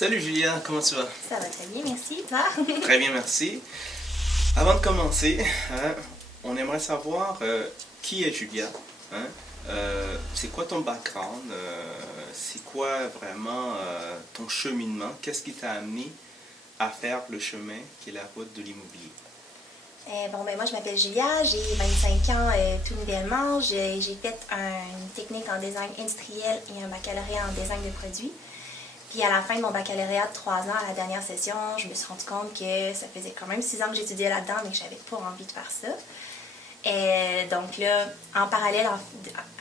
Salut Julia, comment tu vas? Ça va très bien, merci. Toi? Très bien, merci. Avant de commencer, on aimerait savoir qui est Julia? Hein? C'est quoi ton background? C'est quoi vraiment ton cheminement? Qu'est-ce qui t'a amené à faire le chemin qui est la route de l'immobilier? Moi, je m'appelle Julia, j'ai 25 ans tout nouvellement. J'ai fait une technique en design industriel et un baccalauréat en design de produits. Puis à la fin de mon baccalauréat de 3 ans, à la dernière session, je me suis rendu compte que ça faisait quand même 6 ans que j'étudiais là-dedans, mais que j'avais pas envie de faire ça. Et donc là, en parallèle,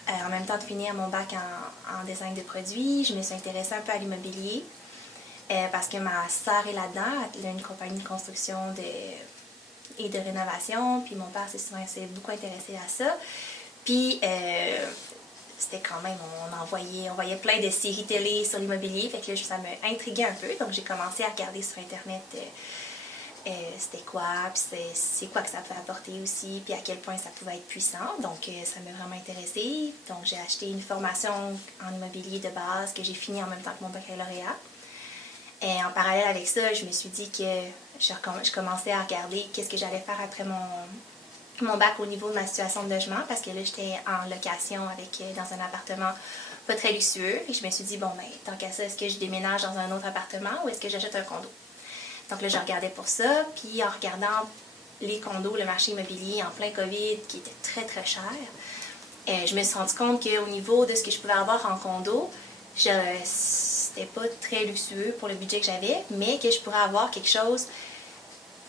en même temps de finir mon bac en design de produits, je me suis intéressée un peu à l'immobilier parce que ma sœur est là-dedans. Elle a une compagnie de construction et de rénovation. Puis mon père s'est beaucoup intéressé à ça. Puis c'était quand même, on voyait plein de séries télé sur l'immobilier. Fait que là, ça m'a intriguée un peu. Donc j'ai commencé à regarder sur Internet c'était quoi, puis c'est quoi que ça peut apporter aussi, puis à quel point ça pouvait être puissant. Donc ça m'a vraiment intéressée. Donc j'ai acheté une formation en immobilier de base que j'ai fini en même temps que mon baccalauréat. Et en parallèle avec ça, je me suis dit que je commençais à regarder qu'est-ce que j'allais faire après mon bac au niveau de ma situation de logement, parce que là, j'étais en location dans un appartement pas très luxueux. Et je me suis dit, bon, ben, tant qu'à ça, est-ce que je déménage dans un autre appartement ou est-ce que j'achète un condo? Donc là, je regardais pour ça. Puis en regardant les condos, le marché immobilier en plein COVID, qui était très, très cher, je me suis rendu compte qu'au niveau de ce que je pouvais avoir en condo, c'était pas très luxueux pour le budget que j'avais, mais que je pourrais avoir quelque chose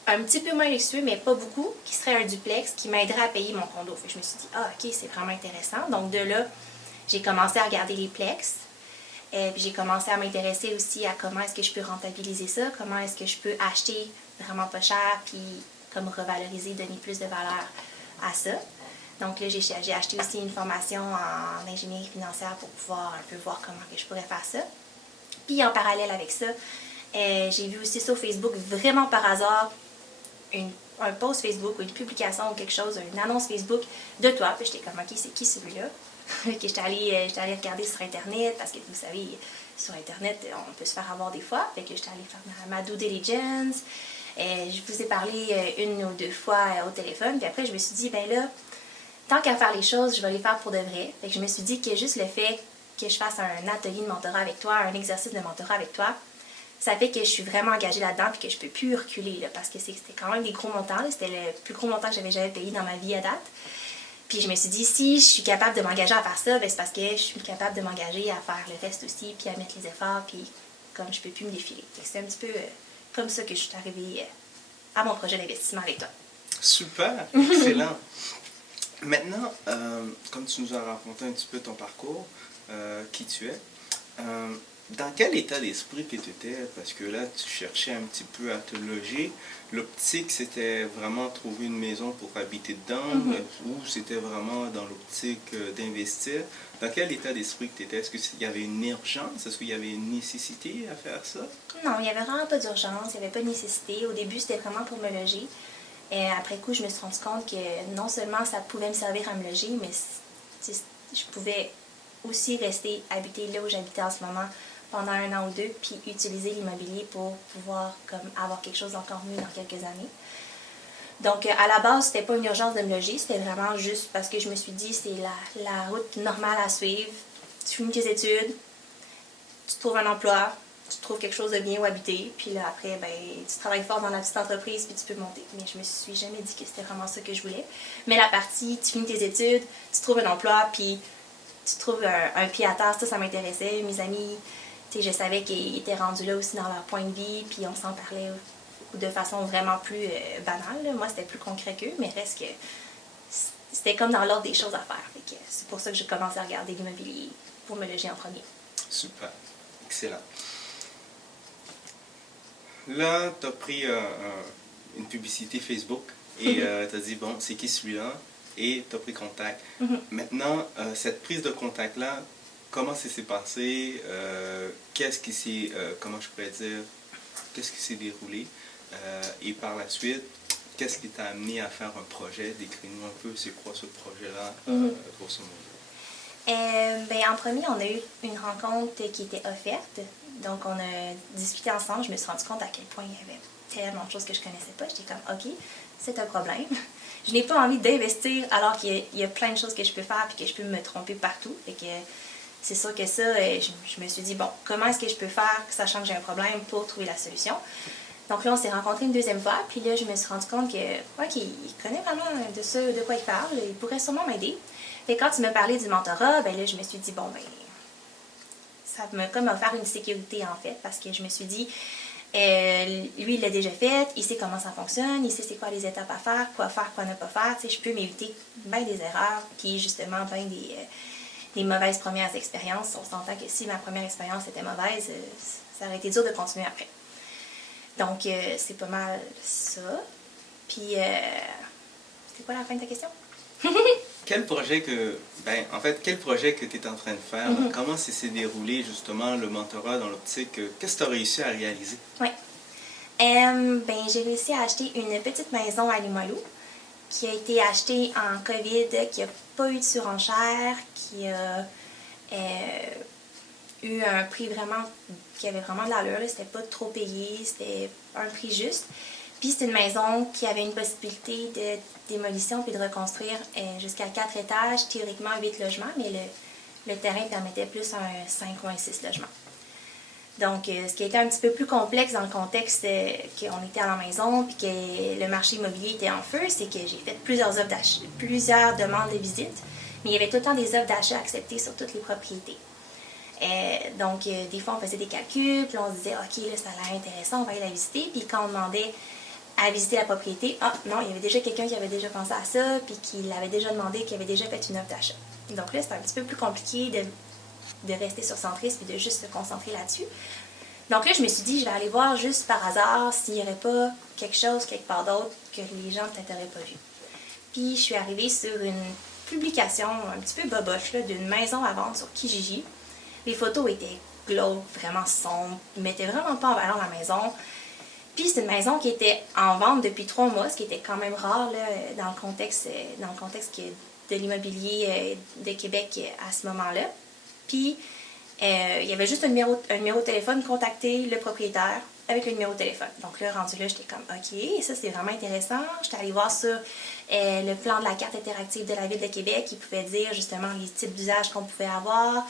un petit peu moins luxueux, mais pas beaucoup, qui serait un duplex, qui m'aiderait à payer mon condo. Fait que je me suis dit, ah, ok, c'est vraiment intéressant. Donc de là, j'ai commencé à regarder les plex. Puis j'ai commencé à m'intéresser aussi à comment est-ce que je peux rentabiliser ça, comment est-ce que je peux acheter vraiment pas cher, puis comme revaloriser, donner plus de valeur à ça. Donc là, j'ai acheté aussi une formation en ingénierie financière pour pouvoir un peu voir comment que je pourrais faire ça. Puis en parallèle avec ça, j'ai vu aussi sur Facebook, vraiment par hasard, un post Facebook ou une publication ou quelque chose, une annonce Facebook de toi. Puis j'étais comme, ok, c'est qui celui-là? Que j'étais allée regarder sur Internet, parce que vous savez, sur Internet, on peut se faire avoir des fois. Fait que j'étais allée faire ma due diligence. Je vous ai parlé une ou deux fois au téléphone. Puis après, je me suis dit, ben là, tant qu'à faire les choses, je vais les faire pour de vrai. Fait que je me suis dit que juste le fait que je fasse un atelier de mentorat avec toi, un exercice de mentorat avec toi, ça fait que je suis vraiment engagée là-dedans et que je peux plus reculer, là, parce que c'était quand même des gros montants. C'était le plus gros montant que j'avais jamais payé dans ma vie à date. Puis je me suis dit, si je suis capable de m'engager à faire ça, ben c'est parce que je suis capable de m'engager à faire le reste aussi, puis à mettre les efforts, puis comme je peux plus me défiler. C'est un petit peu comme ça que je suis arrivée à mon projet d'investissement avec toi. Super, excellent. Maintenant, comme tu nous as raconté un petit peu ton parcours, qui tu es, dans quel état d'esprit que tu étais? Parce que là, tu cherchais un petit peu à te loger. L'optique, c'était vraiment trouver une maison pour habiter dedans, ou c'était vraiment dans l'optique d'investir? Dans quel état d'esprit que tu étais? Est-ce qu'il y avait une urgence? Est-ce qu'il y avait une nécessité à faire ça? Non, il n'y avait vraiment pas d'urgence, il n'y avait pas de nécessité. Au début, c'était vraiment pour me loger. Et après coup, je me suis rendu compte que non seulement ça pouvait me servir à me loger, mais je pouvais aussi rester habiter là où j'habitais en ce moment pendant 1 an ou 2, puis utiliser l'immobilier pour pouvoir comme avoir quelque chose d'encore mieux dans quelques années. Donc, à la base, c'était pas une urgence de me loger, c'était vraiment juste parce que je me suis dit, c'est la route normale à suivre. Tu finis tes études, tu trouves un emploi, tu trouves quelque chose de bien où habiter, puis là, après, ben, tu travailles fort dans la petite entreprise, puis tu peux monter. Mais je me suis jamais dit que c'était vraiment ça que je voulais. Mais la partie, tu finis tes études, tu trouves un emploi, puis tu trouves un pied à terre, ça m'intéressait. Mes amis, je savais qu'ils étaient rendus là aussi dans leur point de vie, puis on s'en parlait de façon vraiment plus banale. Là. Moi, c'était plus concret qu'eux, mais reste que c'était comme dans l'ordre des choses à faire. C'est pour ça que j'ai commencé à regarder l'immobilier pour me loger en premier. Super, excellent. Là, tu as pris une publicité Facebook et tu as dit, bon, c'est qui celui-là? Et tu as pris contact. Maintenant, cette prise de contact-là, comment ça s'est passé? Qu'est-ce qui s'est, comment je pourrais dire, qu'est-ce qui s'est déroulé? Et par la suite, qu'est-ce qui t'a amené à faire un projet? Décris-nous un peu, c'est quoi ce projet-là, grosso modo? En premier, on a eu une rencontre qui était offerte. Donc, on a discuté ensemble. Je me suis rendu compte à quel point il y avait tellement de choses que je connaissais pas. J'étais comme, OK, c'est un problème. Je n'ai pas envie d'investir alors qu'il y a plein de choses que je peux faire et que je peux me tromper partout. Fait que c'est sûr que ça, je me suis dit, bon, comment est-ce que je peux faire, sachant que j'ai un problème, pour trouver la solution? Donc là, on s'est rencontrés une deuxième fois, puis là, je me suis rendu compte que, ouais, qu'il connaît vraiment de ça, de quoi il parle, il pourrait sûrement m'aider. Et quand tu me parlais du mentorat, ben là, je me suis dit, bon, ben, ça m'a comme offert une sécurité, en fait, parce que je me suis dit, lui, il l'a déjà fait, il sait comment ça fonctionne, il sait c'est quoi les étapes à faire, quoi ne pas faire, tu sais, je peux m'éviter bien des erreurs, puis justement, bien des mauvaises premières expériences. On s'entend que si ma première expérience était mauvaise, ça aurait été dur de continuer après. Donc, c'est pas mal ça. Puis, c'est quoi la fin de ta question? Quel projet que tu es en train de faire? Comment ça s'est déroulé, justement, le mentorat dans l'optique? Qu'est-ce que tu as réussi à réaliser? Oui. J'ai réussi à acheter une petite maison à Limoilou qui a été achetée en COVID, qui n'a pas eu de surenchère, qui a eu un prix vraiment qui avait vraiment de l'allure. C'était pas trop payé, c'était un prix juste. Puis c'est une maison qui avait une possibilité de démolition puis de reconstruire jusqu'à 4 étages, théoriquement 8 logements, mais le terrain permettait plus un 5 ou un 6 logements. Donc, ce qui a été un petit peu plus complexe dans le contexte qu'on était à la maison puis que le marché immobilier était en feu, c'est que j'ai fait plusieurs demandes de visite, mais il y avait tout le temps des offres d'achat acceptées sur toutes les propriétés. Donc, des fois, on faisait des calculs, puis on se disait, OK, là, ça a l'air intéressant, on va aller la visiter. Puis quand on demandait à visiter la propriété, ah non, il y avait déjà quelqu'un qui avait déjà pensé à ça, puis qui l'avait déjà demandé, qui avait déjà fait une offre d'achat. Donc là, c'était un petit peu plus compliqué de rester sur Centris puis de juste se concentrer là-dessus. Donc là, je me suis dit, je vais aller voir juste par hasard s'il n'y aurait pas quelque chose quelque part d'autre que les gens peut-être n'auraient pas vu. Puis je suis arrivée sur une publication un petit peu boboche là, d'une maison à vendre sur Kijiji. Les photos étaient glauques, vraiment sombres, ne mettaient vraiment pas en valeur la maison. Puis c'est une maison qui était en vente depuis 3 mois, ce qui était quand même rare là, dans le contexte de l'immobilier de Québec à ce moment-là. Puis, il y avait juste un numéro de téléphone, contacter le propriétaire avec le numéro de téléphone. Donc là, rendu là, j'étais comme, OK, ça c'est vraiment intéressant. J'étais allée voir sur le plan de la carte interactive de la Ville de Québec qui pouvait dire justement les types d'usages qu'on pouvait avoir,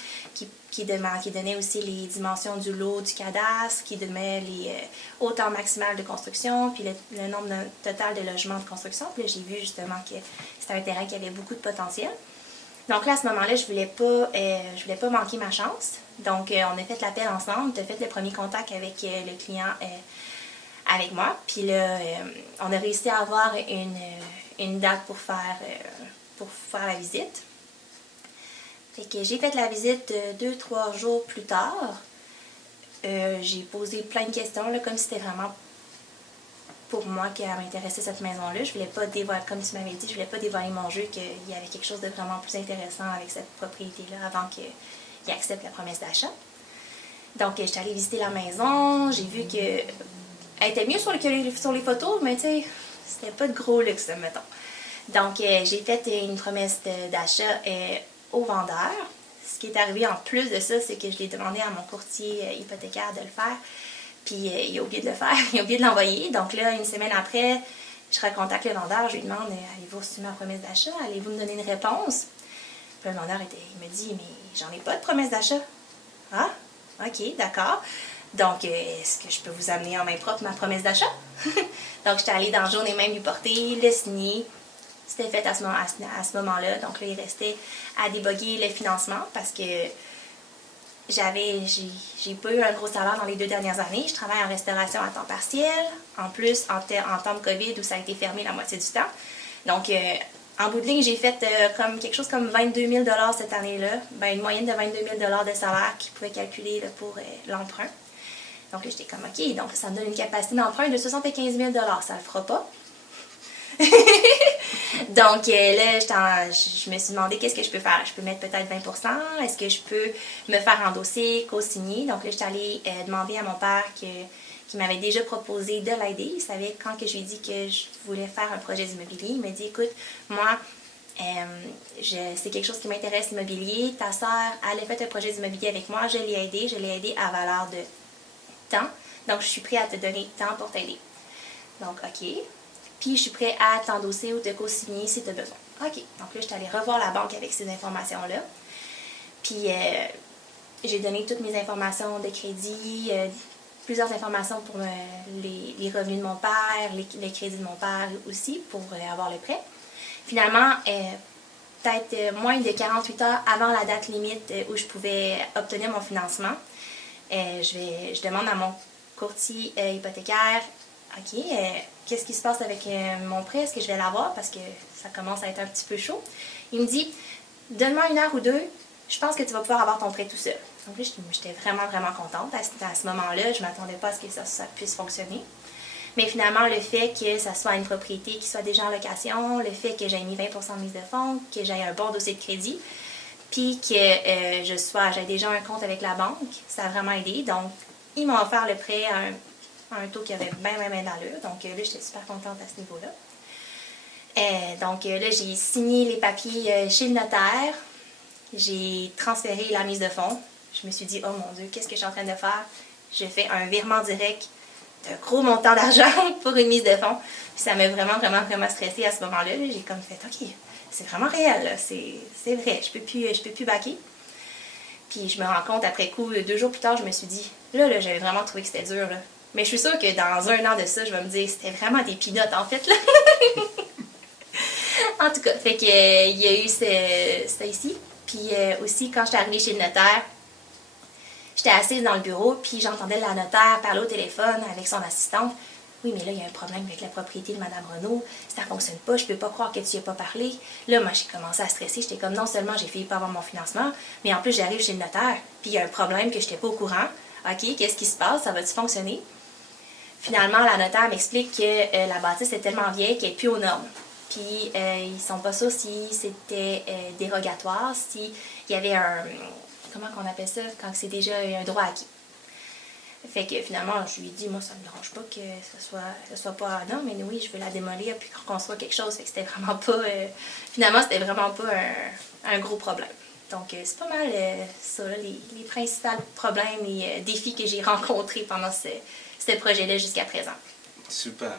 qui donnait aussi les dimensions du lot du cadastre, qui donnait les hauteur maximale de construction, puis le nombre total de logements de construction. Puis là, j'ai vu justement que c'était un terrain qui avait beaucoup de potentiel. Donc là, à ce moment-là, je voulais pas manquer ma chance. Donc, on a fait l'appel ensemble. Tu as fait le premier contact avec le client avec moi. Puis là, on a réussi à avoir une date pour faire la visite. Fait que j'ai fait la visite 2-3 jours plus tard. J'ai posé plein de questions, là, comme si c'était vraiment pour moi qui m'intéressait cette maison-là. Je voulais pas dévoiler, comme tu m'avais dit, je voulais pas dévoiler mon jeu, qu'il y avait quelque chose de vraiment plus intéressant avec cette propriété-là avant qu'il accepte la promesse d'achat. Donc, j'étais allée visiter la maison, j'ai vu qu'elle était mieux sur les photos, mais tu sais, c'était pas de gros luxe, mettons. Donc, j'ai fait une promesse d'achat au vendeur. Ce qui est arrivé en plus de ça, c'est que je l'ai demandé à mon courtier hypothécaire de le faire. Puis il a oublié de le faire, il a oublié de l'envoyer. Donc là, une semaine après, je recontacte le vendeur, je lui demande allez-vous reçu ma promesse d'achat? Allez-vous me donner une réponse? Puis le vendeur il me dit mais j'en ai pas de promesse d'achat. Ah, ok, d'accord. Donc, est-ce que je peux vous amener en main propre ma promesse d'achat? Donc, j'étais allée dans le jour et même lui porter, le signer. C'était fait à ce moment-là. Donc là, il restait à déboguer le financement parce que j'ai pas eu un gros salaire dans les 2 dernières années. Je travaille en restauration à temps partiel. En plus, en temps de COVID où ça a été fermé la moitié du temps. Donc, en bout de ligne, j'ai fait quelque chose comme 22 000 $ cette année-là. Une moyenne de 22 000 $ de salaire qu'ils pouvaient calculer là, pour l'emprunt. Donc là, j'étais comme, OK, donc ça me donne une capacité d'emprunt de 75 000 $. Ça le fera pas. Donc là, je me suis demandé qu'est-ce que je peux faire. Je peux mettre peut-être 20 %. Est-ce que je peux me faire endosser, co-signer? Donc là, je suis allée demander à mon père qui m'avait déjà proposé de l'aider. Il savait quand que je lui ai dit que je voulais faire un projet d'immobilier. Il m'a dit, écoute, moi, C'est quelque chose qui m'intéresse, l'immobilier. Ta sœur, elle a fait un projet d'immobilier avec moi. Je l'ai aidée à valeur de temps. Donc, je suis prêt à te donner temps pour t'aider. Donc, OK. Puis, je suis prêt à t'endosser ou te co-signer si tu as besoin. OK. Donc là, je suis allée revoir la banque avec ces informations-là. Puis, j'ai donné toutes mes informations de crédit, plusieurs informations pour les revenus de mon père, les crédits de mon père aussi pour avoir le prêt. Finalement, peut-être moins de 48 heures avant la date limite où je pouvais obtenir mon financement, je demande à mon courtier hypothécaire, OK, qu'est-ce qui se passe avec mon prêt? Est-ce que je vais l'avoir? Parce que ça commence à être un petit peu chaud. Il me dit, donne-moi 1 heure ou 2, je pense que tu vas pouvoir avoir ton prêt tout seul. Donc là, j'étais vraiment, vraiment contente. À ce moment-là, je ne m'attendais pas à ce que ça puisse fonctionner. Mais finalement, le fait que ça soit une propriété qui soit déjà en location, le fait que j'aie mis 20% de mise de fonds, que j'aie un bon dossier de crédit, puis que j'ai déjà un compte avec la banque, ça a vraiment aidé. Donc, ils m'ont offert le prêt à un taux qui avait bien d'allure. Donc là, j'étais super contente à ce niveau-là. Donc là, j'ai signé les papiers chez le notaire. J'ai transféré la mise de fonds. Je me suis dit, oh mon Dieu, qu'est-ce que je suis en train de faire? J'ai fait un virement direct d'un gros montant d'argent pour une mise de fonds. Puis ça m'a vraiment stressée à ce moment-là. J'ai comme fait, OK, c'est vraiment réel, là. C'est vrai, je peux plus backer. Puis je me rends compte, après coup, 2 jours plus tard, je me suis dit, là j'avais vraiment trouvé que c'était dur, là. Mais je suis sûre que dans 1 an de ça, je vais me dire, c'était vraiment des peanuts, en fait, là. En tout cas, fait que il y a eu ça ici. Puis aussi, quand j'étais arrivée chez le notaire, j'étais assise dans le bureau, puis j'entendais la notaire parler au téléphone avec son assistante. Oui, mais là, il y a un problème avec la propriété de Mme Renaud. Ça fonctionne pas, je peux pas croire que tu n'y as pas parlé. Là, moi, j'ai commencé à stresser. J'étais comme, non seulement j'ai failli pas avoir mon financement, mais en plus, j'arrive chez le notaire, puis il y a un problème que je n'étais pas au courant. OK, qu'est-ce qui se passe? Ça va-tu fonctionner? Finalement, la notaire m'explique que la bâtisse est tellement vieille qu'elle n'est plus aux normes. Puis, ils sont pas sûrs si c'était dérogatoire, s'il y avait un... Comment qu'on appelle ça? Quand c'est déjà un droit acquis. Fait que finalement, je lui ai dit, moi, ça me dérange pas que ce soit pas... Non, mais oui, je veux la démolir puis reconstruire quelque chose. Fait que c'était vraiment pas... finalement, c'était vraiment pas un gros problème. Donc, c'est pas mal ça, là, les principaux problèmes et défis que j'ai rencontrés pendant ce projet-là jusqu'à présent. Super.